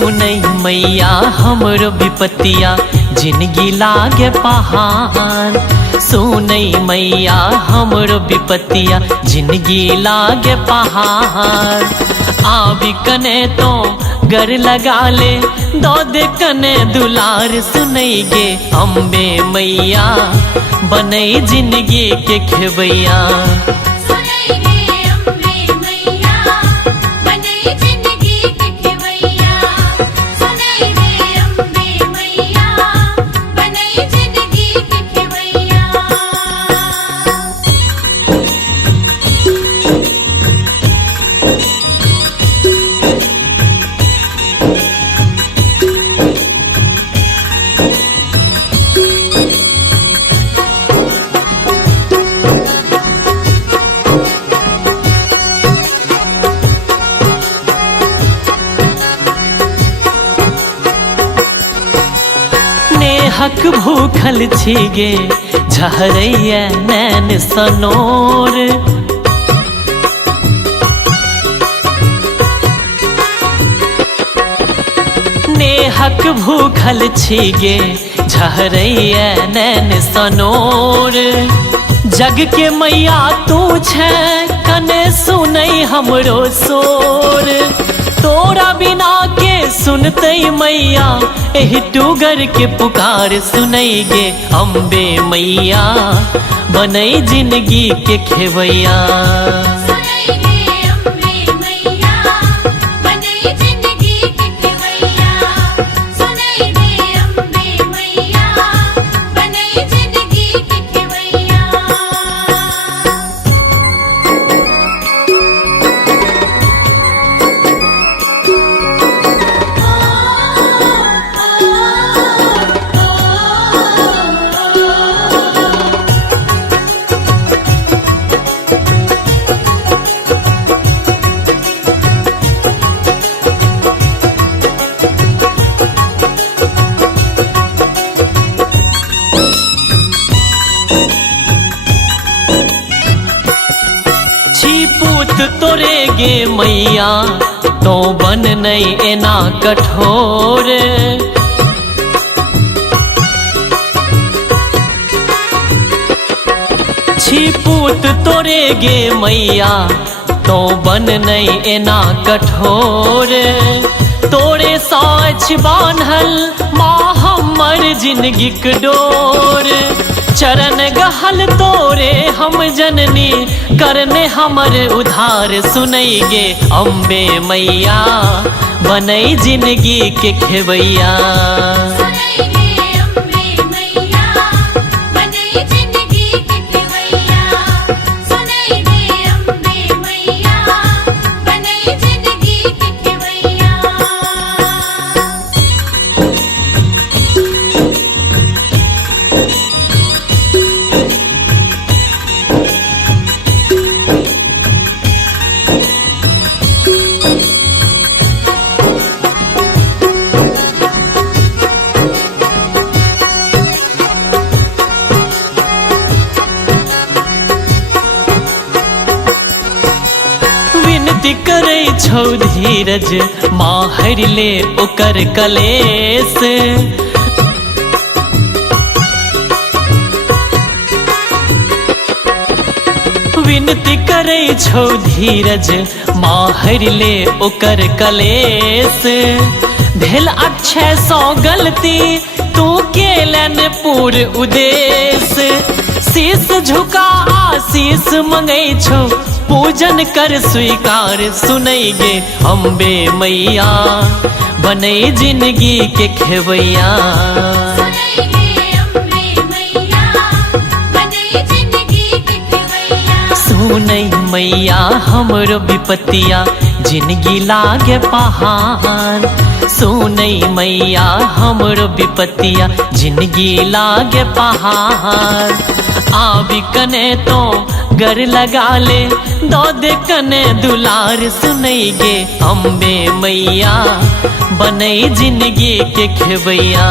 सुनै मैया हमरो विपतिया जिंदगी लागे पहाड़। सुनै मैया हमरो विपतिया जिंदगी लागे पहाड़। आबी कने तो गर लगा ले दो दे कने दुलार। सुनै गे अम्बे मैया बनै जिंदगी के खेवैया। हक भूखल छी गे झरैया नैन सनोर। नेहक भूखल छी गे झरैया नैन सनोर। जग के मैया तू छै कने सुनै हमरो शोर। तोरा बिना के सुनतै मैया एही टूगर के पुकार। सुनै गे अम्बे मैया बनै जिंदगी के खेवैया। तोरे गे मैया तो बन नहीं एना कठोर। छिपूत तोरे गे मैया तो बन नहीं एना कठोर। तोरे साँच बान्हल माँ हमर जिंदगी के डोर। चरण गहल तोरे हम जननी करने हमर उधार। सुनै गे अम्बे मैया बनै जिंदगी के खेवैया। विनती करे छौ धीरज माँ हरि ले ओकर कलेश। विनती करे छौ धीरज माँ हरि ले ओकर कलेश। भेल अक्षय सौ गलती तू केलन पूर उद्देश्य। शीश झुका आशीष मंगै छौ पूजन कर स्वीकार। सुनै गे अम्बे मैया बनै जिंदगी के खेवैया। सुनै मैया हमरो विपतिया जिंदगी लागे पहाड़। सुनै मैया हमरो विपतिया जिंदगी लागे पहाड़। आबी कने तो गर लगा ले दो दे कने दुलार। सुनै गे अम्बे मैया बनै जिंदगी के खेवैया।